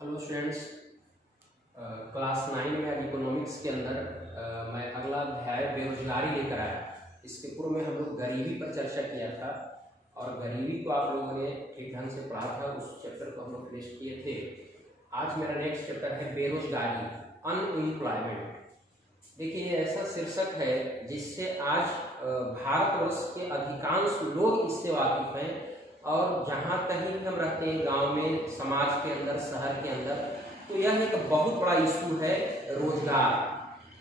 Hello students, class 9 में आज economics के अंदर मैं अगला अध्याय बेरोजगारी लेकर आया। इसके पूर्व में हम लोग गरीबी पर चर्चा किया था और गरीबी को आप लोगों ने ठीक ढंग से पढ़ा था। उस चैप्टर को हम लोग फिनिश किए थे। आज मेरा नेक्स्ट चैप्टर है बेरोजगारी, अनएम्प्लॉयमेंट। देखिए, ये ऐसा शीर्षक है जिससे आज भारतवर्ष के अधिकांश लोग इससे वाकिफ हैं और जहाँ कहीं हम रहते हैं, गांव में, समाज के अंदर, शहर के अंदर, तो यह एक बहुत बड़ा इशू है रोजगार।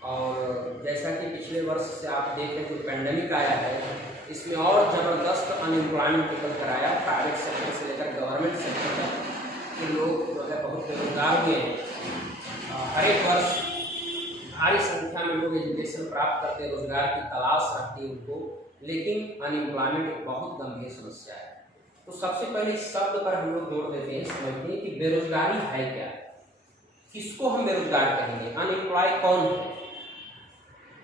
और जैसा कि पिछले वर्ष से आप देख रहे हैं, जो पेंडेमिक आया है, इसमें और ज़बरदस्त अनएम्प्लॉयमेंट निकल कर आया। प्राइवेट सेक्टर से लेकर गवर्नमेंट सेक्टर तक के लोग जो है बहुत बेरोजगार हुए हैं। हर एक वर्ष भारी संख्या में लोग एजुकेशन प्राप्त करते हैं, रोजगार की तलाश रखती है उनको, लेकिन अनएम्प्लॉयमेंट एक बहुत गंभीर समस्या है। तो सबसे पहले इस शब्द पर हम लोग जोड़ देते हैं, समझते हैं कि बेरोजगारी है क्या, किसको हम बेरोजगार कहेंगे, अनएम्प्लॉय कौन है।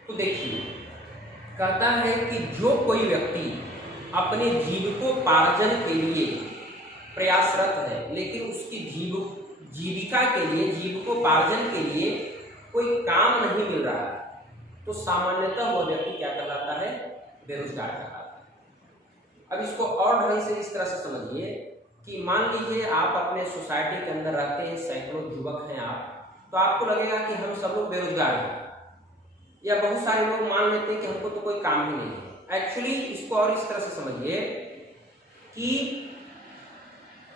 तो देखिए, कहता है कि जो कोई व्यक्ति अपने जीविकोपार्जन के लिए प्रयासरत है, लेकिन उसकी जीविका के लिए, जीविकोपार्जन के लिए कोई काम नहीं मिल रहा है, तो सामान्यतः वह व्यक्ति क्या कहलाता है, बेरोजगार कहलाता है। अब इसको और ढंग से इस तरह से समझिए कि मान लीजिए आप अपने सोसाइटी के अंदर रहते हैं, सैकड़ों युवक हैं आप, तो आपको लगेगा कि हम सब लोग बेरोजगार हैं, या बहुत सारे लोग मान लेते हैं कि हमको तो कोई काम ही नहीं है। एक्चुअली इसको और इस तरह से समझिए कि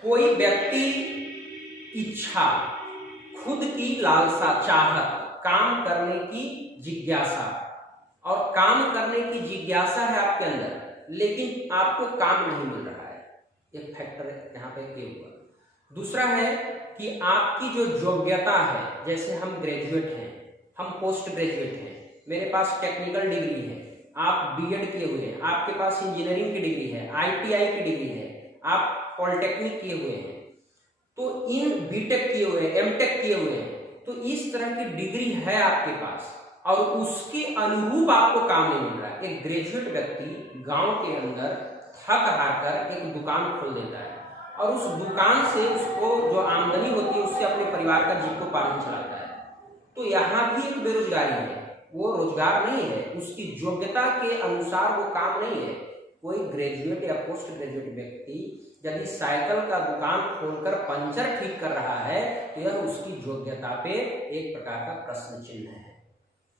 कोई व्यक्ति इच्छा, खुद की लालसा, चाहत, काम करने की जिज्ञासा, और काम करने की जिज्ञासा है आपके अंदर, लेकिन आपको काम नहीं मिल रहा है, एक फैक्टर यहाँ पे क्लियर हुआ। दूसरा है कि आपकी जो योग्यता है, जैसे हम ग्रेजुएट हैं, हम पोस्ट ग्रेजुएट हैं, मेरे पास टेक्निकल डिग्री है, आप बीएड किए हुए हैं, आपके पास इंजीनियरिंग की डिग्री है, आईटीआई की डिग्री है, आप पॉलिटेक्निक किए हुए हैं, तो इन बीटेक किए हुए हैं, एमटेक किए हुए हैं, तो इस तरह की डिग्री है आपके पास और उसके अनुरूप आपको काम नहीं मिल रहा है। एक ग्रेजुएट व्यक्ति गांव के अंदर थक हार कर एक दुकान खोल देता है और उस दुकान से उसको जो आमदनी होती है उससे अपने परिवार का जीविकोपार्जन चलाता है। तो यहाँ भी एक बेरोजगारी है, वो रोजगार नहीं है, उसकी योग्यता के अनुसार वो काम नहीं है। कोई ग्रेजुएट या पोस्ट ग्रेजुएट व्यक्ति यदि साइकिल का दुकान खोलकर पंचर ठीक कर रहा है, तो यह उसकी योग्यता पे एक प्रकार का प्रश्न चिन्ह है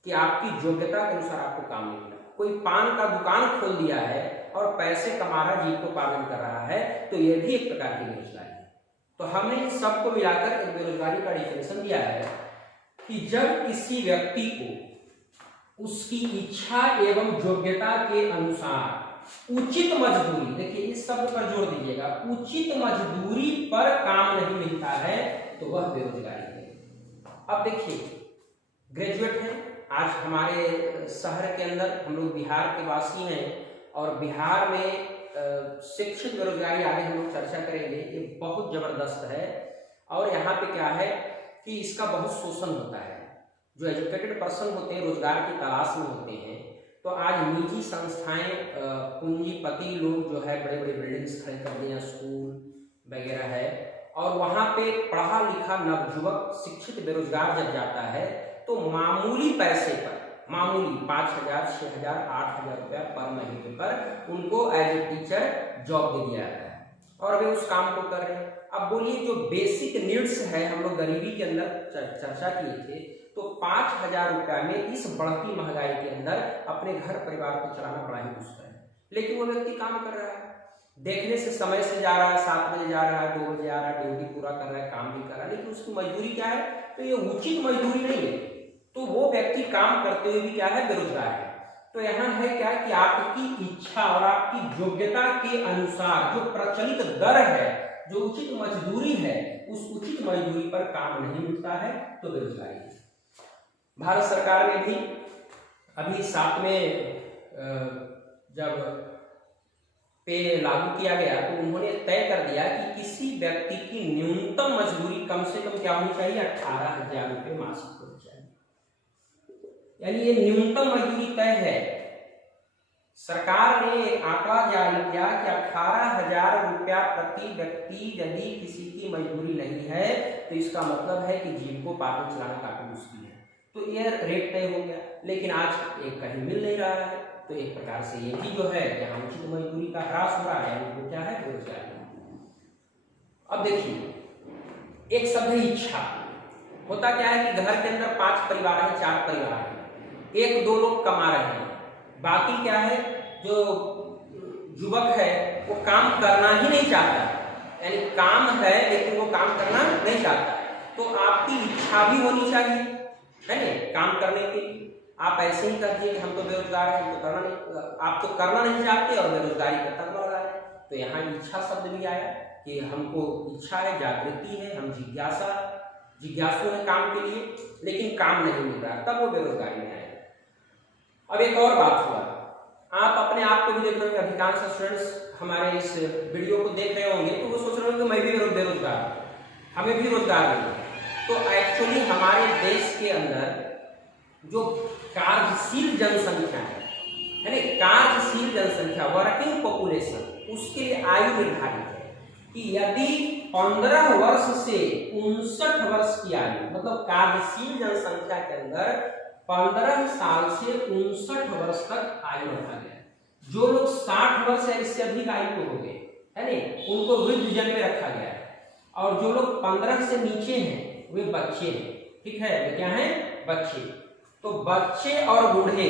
कि आपकी योग्यता के अनुसार आपको काम नहीं मिला। कोई पान का दुकान खोल दिया है और पैसे कमा रहा, जीविकोपार्जन कर रहा है, तो यह भी एक प्रकार की बेरोजगारी है। तो हमने इन सबको मिलाकर एक बेरोजगारी का डेफिनेशन दिया है कि जब किसी व्यक्ति को उसकी इच्छा एवं योग्यता के अनुसार उचित मजदूरी, देखिए इस शब्द पर जोर दीजिएगा, उचित मजदूरी पर काम नहीं मिलता है, तो वह बेरोजगारी है। अब देखिए, ग्रेजुएट हैं, आज हमारे शहर के अंदर, हम लोग बिहार के वासी हैं और बिहार में शिक्षित बेरोजगारी आगे हम लोग चर्चा करेंगे, ये बहुत जबरदस्त है। और यहाँ पे क्या है कि इसका बहुत शोषण होता है। जो एजुकेटेड पर्सन होते हैं, रोजगार की तलाश में होते हैं, तो आज निजी संस्थाएं, पूंजीपति लोग जो है बड़े बड़े बिल्डिंग्स खड़े कर दिए, स्कूल वगैरह है, और वहाँ पे पढ़ा लिखा नवयुवक शिक्षित बेरोजगार जब जाता है, तो मामूली पैसे पर, मामूली 5,000, 6,000, 8,000 रुपया पर महीने पर उनको एज ए टीचर जॉब दे दिया जाता है और वे उस काम को कर रहे हैं। अब बोलिए, जो बेसिक नीड्स है, हम लोग गरीबी के अंदर चर्चा किए थे, तो 5,000 रुपया में इस बढ़ती महंगाई के अंदर अपने घर परिवार को चलाना बड़ा ही मुश्किल है। लेकिन वो व्यक्ति काम कर रहा है, देखने से समय से जा रहा है, 7 बजे जा रहा है, 2 बजे आ रहा है, ड्यूटी पूरा कर रहा है, काम भी कर रहा है, लेकिन उसकी मजदूरी क्या है, तो ये उचित मजदूरी नहीं है, तो वो व्यक्ति काम करते हुए भी क्या है, बेरोजगार है। तो यहाँ है क्या कि आपकी इच्छा और आपकी योग्यता के अनुसार जो प्रचलित दर है, जो उचित मजदूरी है, उस उचित मजदूरी पर काम नहीं मिलता है, तो बेरोजगारी है। भारत सरकार ने भी अभी 7वें जब पे लागू किया गया, तो उन्होंने तय कर दिया कि किसी व्यक्ति की न्यूनतम मजदूरी कम से कम क्या होनी चाहिए, 18,000 रुपये मासिक होनी चाहिए। यानी ये न्यूनतम मजदूरी तय है। सरकार ने एक आंकड़ा जारी किया कि 18,000 रुपया प्रति व्यक्ति यदि किसी की मजदूरी नहीं है तो इसका मतलब है कि जीविकोपार्जन चलाना काफी मुश्किल है। तो ये रेट तय हो गया, लेकिन आज एक कहीं मिल नहीं रहा है। तो एक प्रकार से ये भी जो है यहाँ उचित मजदूरी का ह्रास हो रहा है, वो क्या है, बेरोजगारी। अब देखिए एक शब्द है इच्छा। होता क्या है कि घर के अंदर 5 परिवार है, 4 परिवार है, 1-2 लोग कमा रहे हैं, बाकी क्या है, जो युवक है वो काम करना ही नहीं चाहता, यानी काम है लेकिन वो काम करना नहीं चाहता। तो आपकी इच्छा भी होनी चाहिए, है ना, काम करने के लिए। आप ऐसे ही कर दिए कि हम तो बेरोजगार हैं, हम तो करना नहीं, आप तो करना नहीं चाहते और बेरोजगारी का तगड़ा रहा है। तो यहाँ इच्छा शब्द भी आया कि हमको इच्छा है, जागृति है, हम जिज्ञासु है काम के लिए, लेकिन काम नहीं मिल रहा, तब वो बेरोजगारी में आएगा। अब एक और बात हुआ, आप अपने आप को भी देख रहे होंगे, अधिकांश स्टूडेंट्स हमारे इस वीडियो को देख रहे होंगे तो वो सोच रहे होंगे मैं भी बेरोजगार, हमें भी रोजगार नहीं। तो एक्चुअली हमारे देश के अंदर जो कार्यशील जनसंख्या है ना, कार्यशील जनसंख्या, वर्किंग पॉपुलेशन, उसके लिए आयु निर्धारित है कि यदि 15 वर्ष से 59 वर्ष की आयु, मतलब कार्यशील जनसंख्या के अंदर 15 साल से 59 वर्ष तक आयु रखा गया। जो लोग 60 वर्ष या इससे अधिक आयु हो गए, है ना, उनको वृद्धजन में रखा गया है। और जो लोग 15 से नीचे हैं वे बच्चे हैं, ठीक है, वे क्या हैं, बच्चे। तो बच्चे और बूढ़े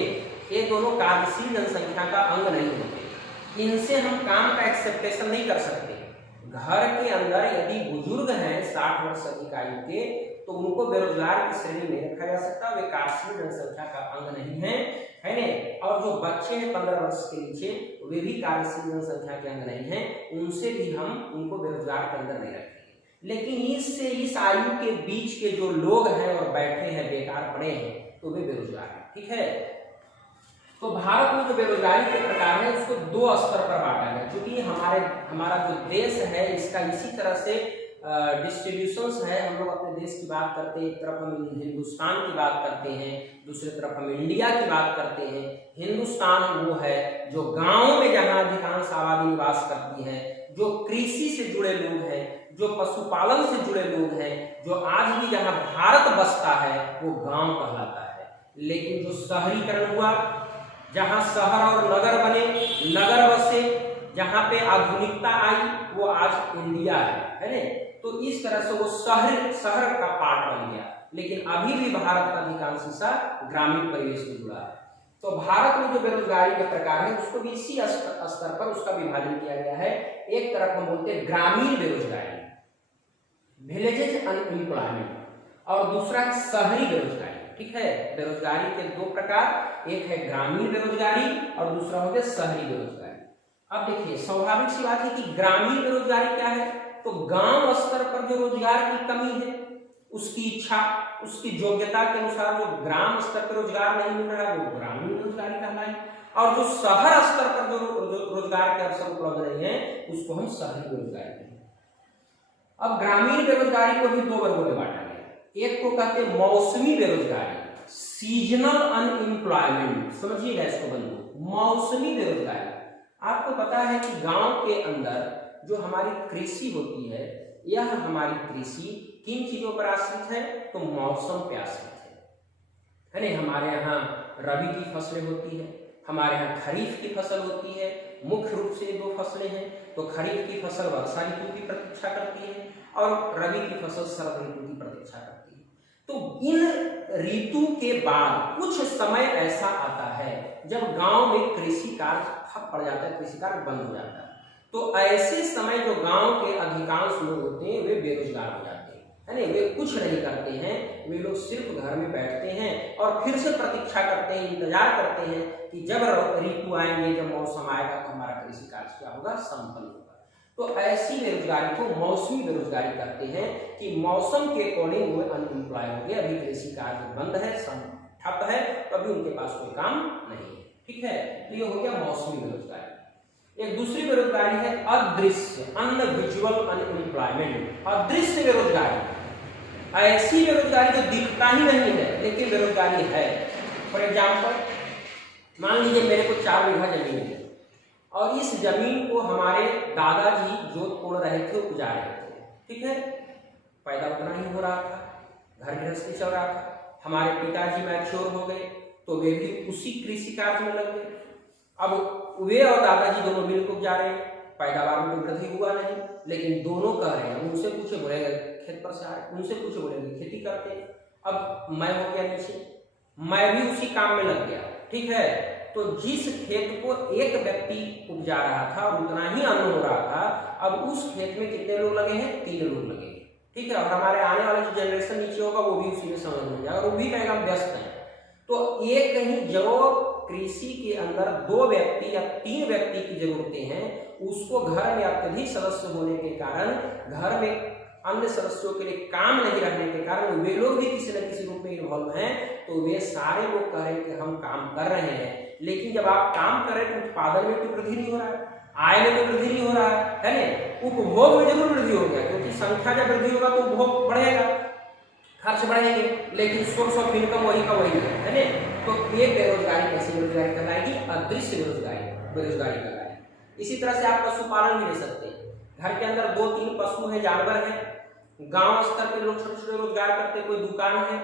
ये दोनों कार्यशील जनसंख्या का अंग नहीं होते, इनसे हम काम का एक्सेप्टेशन नहीं कर सकते। घर के अंदर यदि बुजुर्ग हैं 60 वर्ष अधिक आयु के, तो उनको बेरोजगार की श्रेणी में रखा जा सकता, वे कार्यशील जनसंख्या का अंग नहीं है ना। और जो बच्चे हैं 15 वर्ष के नीचे, वे भी कार्यशील जनसंख्या के अंग नहीं है, उनसे भी हम उनको बेरोजगार के अंदर नहीं रखेंगे। लेकिन इससे इस आयु के बीच के जो लोग हैं और बैठे हैं, बेकार पड़े हैं, तो वे बेरोजगार हैं, ठीक है। तो भारत में जो बेरोजगारी के प्रकार है उसको 2 स्तर पर बांटा गया, क्योंकि हमारा जो देश है इसका इसी तरह से डिस्ट्रीब्यूशंस है। हम लोग अपने देश की बात करते हैं, एक तरफ हम हिंदुस्तान की बात करते हैं, दूसरी तरफ हम इंडिया की बात करते हैं। हिंदुस्तान वो है जो गाँव में जहाँ अधिकांश आबादी निवास करती है, जो कृषि से जुड़े लोग हैं, जो पशुपालन से जुड़े लोग हैं, जो आज भी जहाँ भारत बसता है वो गांव कहलाता है। लेकिन जो शहरीकरण हुआ, जहाँ शहर और नगर बने, नगर बसे, जहाँ पे आधुनिकता आई, वो आज इंडिया है ना। तो इस तरह से वो शहर का पार्ट बन गया, लेकिन अभी भी भारत का अधिकांश हिस्सा ग्रामीण परिवेश से जुड़ा है। तो भारत में जो बेरोजगारी के प्रकार है उसको भी इसी स्तर पर उसका विभाजन किया गया है। एक तरफ हम बोलते हैं ग्रामीण बेरोजगारी, विलेजेस अनएम्प्लॉयमेंट, और दूसरा है शहरी बेरोजगारी, ठीक है। बेरोजगारी के 2 प्रकार, एक है ग्रामीण बेरोजगारी और दूसरा हो गया शहरी बेरोजगारी। अब देखिए स्वाभाविक सी बात है कि ग्रामीण बेरोजगारी क्या है, तो गांव स्तर पर जो रोजगार की कमी है, उसकी इच्छा, उसकी योग्यता के अनुसार जो ग्राम स्तर पर रोजगार नहीं मिल रहा है वो ग्रामीण बेरोजगारी कहलाई, और जो शहर स्तर पर जो रोजगार के अवसर उपलब्ध नहीं है उसको हम शहरी बेरोजगारी कहते हैं। अब ग्रामीण बेरोजगारी को भी 2 वर्गों में बांटा गया। एक को कहते हैं मौसमी बेरोजगारी, सीजनल अनएम्प्लॉयमेंट, समझिएगा इसको बंधु, मौसमी बेरोजगारी। आपको पता है कि गांव के अंदर जो हमारी कृषि होती है, यह हमारी कृषि किन चीजों पर आश्रित है, तो मौसम पे आश्रित है ना। हमारे यहाँ रबी की फसलें होती है, हमारे यहाँ खरीफ की फसल होती है। मुख्य रूप से 2 फसलें हैं, तो खरीफ की फसल वर्षा ऋतु की प्रतीक्षा करती है और रबी की फसल शरद ऋतु की प्रतीक्षा करती है। तो इन ऋतु के बाद कुछ समय ऐसा आता है जब गांव में कृषि कार्य ठप पड़ जाता है, कृषि कार्य बंद हो जाता है। तो ऐसे समय जो गांव के अधिकांश लोग होते हैं वे बेरोजगार हो जाते हैं, है ना। वे कुछ नहीं करते हैं, वे लोग सिर्फ घर में बैठते हैं और फिर से प्रतीक्षा करते हैं, इंतजार करते हैं कि जब ऋतु आएंगे, जब मौसम आएगा तो हमारा कृषि कार्य क्या होगा, संपन्न होगा। तो ऐसी बेरोजगारी को मौसमी बेरोजगारी कहते हैं कि मौसम के अकॉर्डिंग वो अनएम्प्लॉय हो गए, अभी कृषि कार्य बंद है, ठप है, तो अभी उनके पास कोई काम नहीं है, ठीक है। तो ये हो गया मौसमी बेरोजगारी। एक दूसरी बेरोजगारी है अदृश्य, अनविजुअल अनएम्प्लॉयमेंट, अदृश्य बेरोजगारी, ऐसी बेरोजगारी जो दिखता ही नहीं है लेकिन बेरोजगारी है। फॉर एग्जाम्पल मान लीजिए मेरे को 4 बीघा जमीन है और इस जमीन को हमारे दादाजी जोत कोड़ रहे थे, उपजा रहे थे, ठीक है, पैदा उतना ही हो रहा था, घर गृहस्थी चल रहा था। हमारे पिताजी मैच्योर हो गए तो वे भी उसी कृषि कार्य में लग गए। अब वे और दादाजी दोनों मिल को जा रहे हैं, पैदावार में तो वृद्धि हुआ नहीं, लेकिन दोनों कह रहे हैं, उनसे पूछे बोलेगा खेत पर से आए, उनसे पूछे बोलेंगे खेती करते हैं। अब मैं हो गया नीचे, मैं भी उसी काम में लग गया, ठीक है। तो जिस खेत को एक व्यक्ति उपजा रहा था और उतना ही अन्न हो रहा था, अब उस खेत में कितने लोग लगे हैं? 3 लोग लगे, ठीक है। और हमारे आने वाले जो जनरेशन नीचे होगा वो भी उसी में समझ में जाएगा, वो भी कहेगा व्यस्त है। तो एक ही जो कृषि के अंदर 2 व्यक्ति या 3 व्यक्ति की जरूरतें हैं, उसको घर में अत्यधिक सदस्य होने के कारण, घर में अन्य सदस्यों के लिए काम नहीं रहने के कारण वे लोग भी किसी न किसी रूप में इन्वॉल्व हैं। तो वे सारे लोग कह रहे हैं कि हम काम कर रहे हैं, लेकिन जब आप काम कर रहे हैं तो उत्पादन में तो वृद्धि नहीं हो रहा है, आय में तो वृद्धि नहीं हो रहा है ना। उपभोग में जरूर वृद्धि हो गया, क्योंकि संख्या जब वृद्धि होगा तो उपभोग बढ़ेगा, खर्च बढ़ेंगे, लेकिन सोर्स ऑफ इनकम वही का वही है ना। तो ये बेरोजगारी कैसी बेरोजगारी कहलाएगी? अदृश्य बेरोजगारी कहलाएगी। इसी तरह से आप पशुपालन भी ले सकते हैं। घर के अंदर 2-3 पशु है, जानवर है, गांव स्तर पे लोग छोटे छोटे रोजगार करते हैं। कोई दुकान है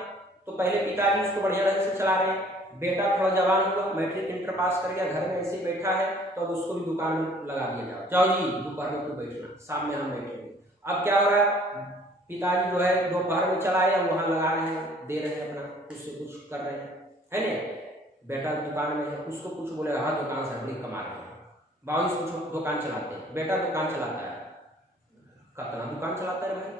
तो पहले पिताजी उसको बढ़िया ढंग से चला रहे हैं, बेटा थोड़ा जवान हुआ, मैट्रिक इंटर पास कर गया, घर में ऐसे बैठा है तो अब उसको भी दुकान में लगा दिया, जाओ जी दोपहर में तो बैठना, शाम में हम बैठेंगे। अब क्या हो रहा है? पिताजी जो है दोपहर में चलाए, वहां लगा रहे हैं, दे रहे हैं अपना, उससे कुछ कर रहे हैं, है ना। बेटा दुकान में है, उसको कुछ बोले हाँ दुकान से बड़ी कमा रहे हैं, बाबू कुछ दुकान चलाते हैं, बेटा दुकान चलाता है, कितना दुकान चलाता है भाई,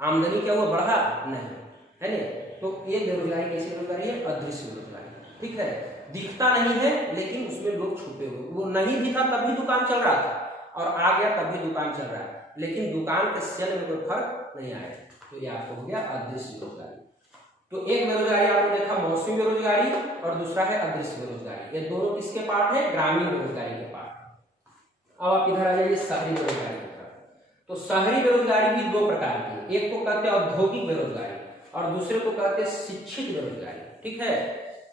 आमदनी क्या हुआ? बढ़ा नहीं, है ना। तो ये बेरोजगारी कैसी बेरोजगारी है? अदृश्य बेरोजगारी, ठीक है। दिखता नहीं है लेकिन उसमें लोग छुपे हुए, वो नहीं दिखा तब भी दुकान चल रहा था और आ गया तब भी दुकान चल रहा है, लेकिन दुकान के सेल में कोई फर्क नहीं आया। तो ये आपको हो गया अदृश्य बेरोजगारी। तो एक बेरोजगारी आपने देखा मौसमी बेरोजगारी और दूसरा है अदृश्य बेरोजगारी। ये दोनों किसके पार्ट है? ग्रामीण बेरोजगारी के पार्ट। अब आप इधर आ जाइए शहरी बेरोजगारी। तो शहरी बेरोजगारी भी 2 प्रकार की, एक को कहते हैं औद्योगिक बेरोजगारी और दूसरे को कहते हैं शिक्षित बेरोजगारी, ठीक है।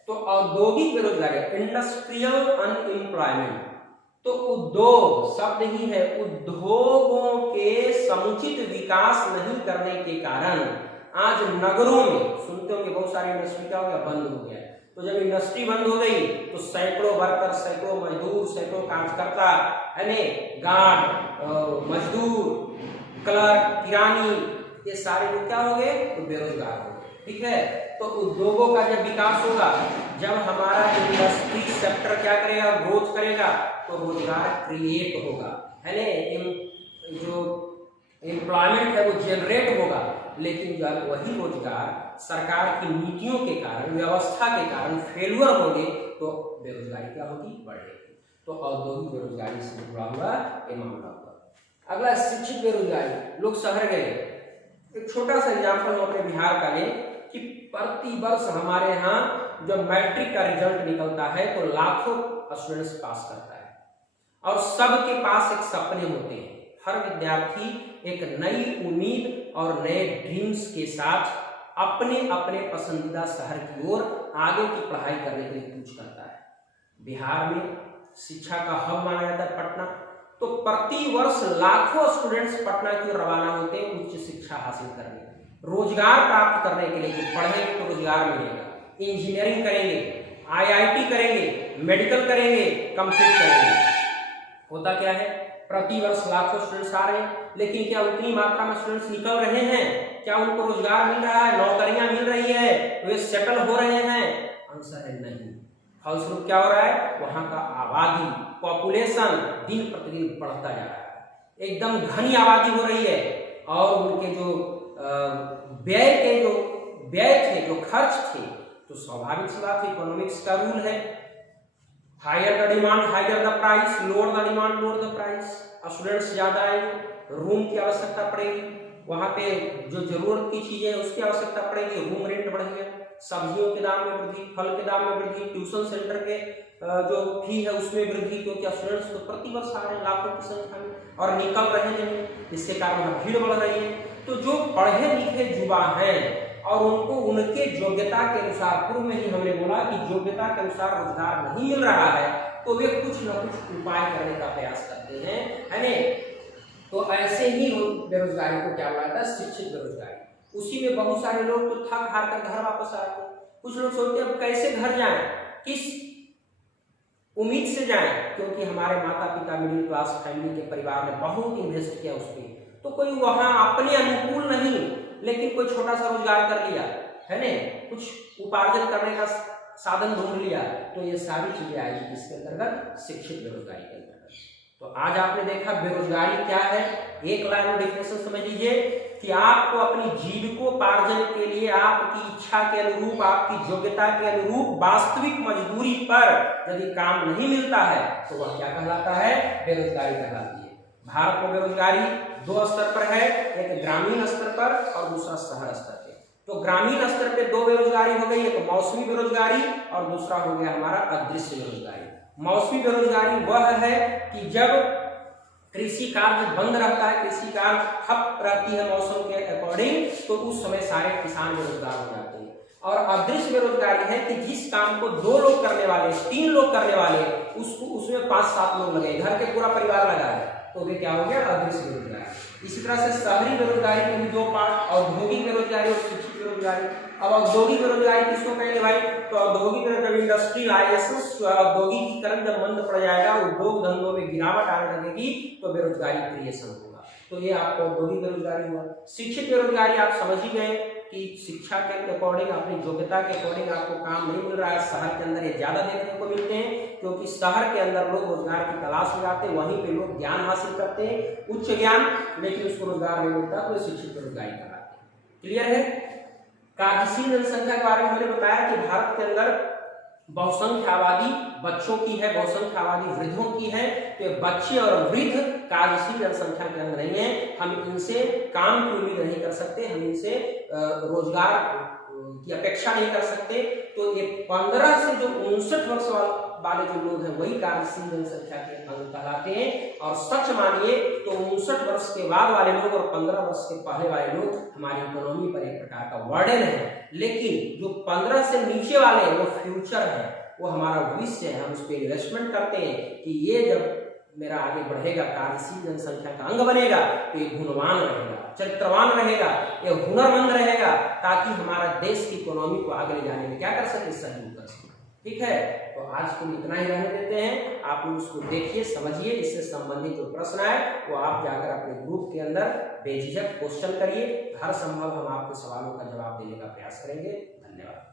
तो औद्योगिक बेरोजगारी, इंडस्ट्रियल अनएम्प्लॉयमेंट, तो उद्योग शब्द ही है, उद्योगों के समुचित विकास नहीं करने के कारण आज नगरों में सुनते होंगे बहुत सारी इंडस्ट्री क्या हो गया? बंद हो गया। तो जब इंडस्ट्री बंद हो गई तो सैकड़ों वर्कर, सैकड़ों मजदूर, सैकड़ों कार्यकर्ता, है ने, गार्ड, मजदूर, क्लर्क, किरानी, ये सारे लोग क्या हो गए? तो बेरोजगार हो गए, ठीक है। तो उद्योगों का जब विकास होगा, जब हमारा इंडस्ट्री सेक्टर क्या करेगा? ग्रोथ करेगा, तो रोजगार क्रिएट होगा, है ना, जो एम्प्लॉयमेंट है वो जनरेट होगा। लेकिन जब वही रोजगार सरकार की नीतियों के कारण, व्यवस्था के कारण फेल्यूर होंगे तो बेरोजगारी क्या होगी? बढ़ेगी। तो औद्योगिक बेरोजगारी से जुड़ा हुआ ये मामला होगा। अगला शिक्षित बेरोजगारी, लोग शहर गए। एक छोटा सा एग्जाम्पल हम अपने बिहार का लें कि प्रति वर्ष हमारे यहाँ जब मैट्रिक का रिजल्ट निकलता है तो लाखों स्टूडेंट्स पास करता है और सबके पास एक सपने होते हैं। हर विद्यार्थी एक नई उम्मीद और नए ड्रीम्स के साथ अपने अपने पसंदीदा शहर की ओर आगे की पढ़ाई करने के लिए कूच करता है। बिहार में शिक्षा का हब माना जाता है पटना, तो प्रति वर्ष लाखों स्टूडेंट्स पटना की ओर रवाना होते हैं उच्च शिक्षा हासिल करने, रोजगार प्राप्त करने के लिए। पढ़ेंगे तो रोजगार मिलेगा, इंजीनियरिंग करेंगे, IIT करेंगे, मेडिकल करेंगे, कंप्लीट करेंगे। होता क्या है? प्रति वर्ष लाखों स्टूडेंट्स आ रहे हैं, लेकिन क्या उतनी मात्रा में स्टूडेंट्स निकल रहे हैं? क्या उनको रोजगार मिल रहा है? नौकरियां मिल रही है? वे सेटल हो रहे हैं? आंसर है नहीं। फलस्वरूप क्या हो रहा है? वहां का आबादी, पॉपुलेशन दिन प्रतिदिन बढ़ता जा रहा है, एकदम घनी आबादी हो रही है और उनके जो व्यय थे, जो खर्च थे, तो स्वाभाविक सी बात है, इकोनॉमिक्स का रूल है, higher the demand higher the price, lower the demand lower the price. Students ज्यादा आएंगे, रूम की आवश्यकता पड़ेगी, वहां पे जो जरूरत की चीजें उसकी आवश्यकता पड़ेगी, रूम रेंट बढ़ेगा, सब्जियों के दाम में वृद्धि, फल के दाम में वृद्धि, ट्यूशन सेंटर के जो फी है उसमें वृद्धि, क्योंकि स्टूडेंट्स तो प्रति वर्ष आ रहे हैं लाखों की संख्या में और निकल रहे हैं, जिसके कारण वहां भीड़ बढ़ रही है। तो जो पढ़े लिखे युवा हैं और उनको उनके योग्यता के अनुसार, पूर्व में ही हमने बोला कि योग्यता के अनुसार रोजगार नहीं मिल रहा है तो वे कुछ न कुछ उपाय करने का प्रयास करते हैं, है न। तो ऐसे ही बेरोजगारी को क्या बोला जाता है, शिक्षित बेरोजगारी। उसी में बहुत सारे लोग तो थक हार कर घर वापस आते हैं। कुछ लोग सोचते हैं अब कैसे घर जाएं, किस उम्मीद से जाएं, क्योंकि हमारे माता पिता मिडिल क्लास फैमिली के परिवार ने बहुत इन्वेस्ट किया उस पर, तो कोई वहां अपने अनुकूल नहीं, लेकिन कोई छोटा सा रोजगार कर लिया, है न, कुछ उपार्जन करने का साधन ढूंढ लिया, तो ये सारी चीजें आएगी इसके अंतर्गत, शिक्षित बेरोजगारी के अंतर्गत। तो आज आपने देखा बेरोजगारी क्या है, एक लाइन में डिफिनेशन समझ लीजिए कि आपको अपनी जीविकोपार्जन के लिए आपकी इच्छा के अनुरूप, आपकी योग्यता के अनुरूप वास्तविक मजदूरी पर यदि काम नहीं मिलता है तो वह क्या कहलाता है, बेरोजगारी कहलाती है। भारत में बेरोजगारी दो स्तर पर है, एक ग्रामीण स्तर पर और दूसरा शहर स्तर पे। तो ग्रामीण स्तर पे दो बेरोजगारी हो गई, एक मौसमी बेरोजगारी और दूसरा हो गया हमारा अदृश्य बेरोजगारी। मौसमी बेरोजगारी वह है कि जब कृषि कार्य बंद रहता है, कृषि कार्य ठप रहती है मौसम के अकॉर्डिंग, तो उस समय सारे किसान बेरोजगार हो जाते हैं। और अदृश्य बेरोजगारी है कि जिस काम को 2 लोग करने वाले, 3 लोग करने वाले, उसको उसमें 5-7 लोग लगे, घर के पूरा परिवार लगा है, तो वे क्या हो गया, अदृश्य बेरोजगारी। इसी तरह से शहरी बेरोजगारी के भी 2 पार्ट, औद्योगिक बेरोजगारी और शिक्षित बेरोजगारी। अब औद्योगिक बेरोजगारी किसको कहेंगे भाई, तो औद्योगिक जब इंडस्ट्रियलाइजेशन, औद्योगिकीकरण जब मंद पड़ जाएगा, उद्योग धंधों में गिरावट आने लगेगी, तो बेरोजगारी क्रिएशन होगा, तो ये आपको औद्योगिक बेरोजगारी हुआ। शिक्षित बेरोजगारी आप समझ ही गए कि शिक्षा के अकॉर्डिंग, अपनी योग्यता के अकॉर्डिंग आपको काम नहीं मिल रहा है। शहर के अंदर ये ज्यादा देखने को मिलते हैं, क्योंकि शहर के अंदर लोग रोजगार की तलाश में जाते हैं, वहीं पे लोग ज्ञान हासिल करते हैं, उच्च ज्ञान, लेकिन उसको रोजगार नहीं मिलता, तो शिक्षित बेरोजगारी कहलाते हैं। क्लियर है। कार्यशील जनसंख्या के बारे में हमने बताया कि भारत के अंदर बहुसंख्य आबादी बच्चों की है, बहुसंख्य आबादी वृद्धों की है, तो बच्चे और वृद्ध कार्यशील जनसंख्या के अंदर नहीं है। हम इनसे काम की उम्मीद नहीं कर सकते, हम इनसे रोजगार की अपेक्षा नहीं कर सकते। तो ये 15 से जो 59 वर्ष वाले जो लोग हैं वही कार्यशील जनसंख्या के अंग कहलाते हैं। और सच मानिए तो 59 वर्ष के बाद वाले लोग और 15 वर्ष के पहले वाले लोग हमारी इकोनॉमी पर एक प्रकार का वर्डन है, लेकिन जो 15 से नीचे वाले हैं वो फ्यूचर है, वो हमारा भविष्य है। हम उस पर इन्वेस्टमेंट करते हैं कि ये जब मेरा आगे बढ़ेगा, कार्यशील जनसंख्या का अंग बनेगा, तो ये गुणवान रहेगा, चरित्रवान रहेगा, ये हुनरमंद रहेगा, ताकि हमारा देश की इकोनॉमी को आगे ले जाने में क्या कर सके, सहयोग कर सके। ठीक है, तो आज को इतना ही रहने देते हैं। आप लोग उसको देखिए, समझिए, इससे संबंधित जो प्रश्न है वो आप जाकर अपने ग्रुप के अंदर बेझिझक क्वेश्चन करिए। हर संभव हम आपके सवालों का जवाब देने का प्रयास करेंगे। धन्यवाद।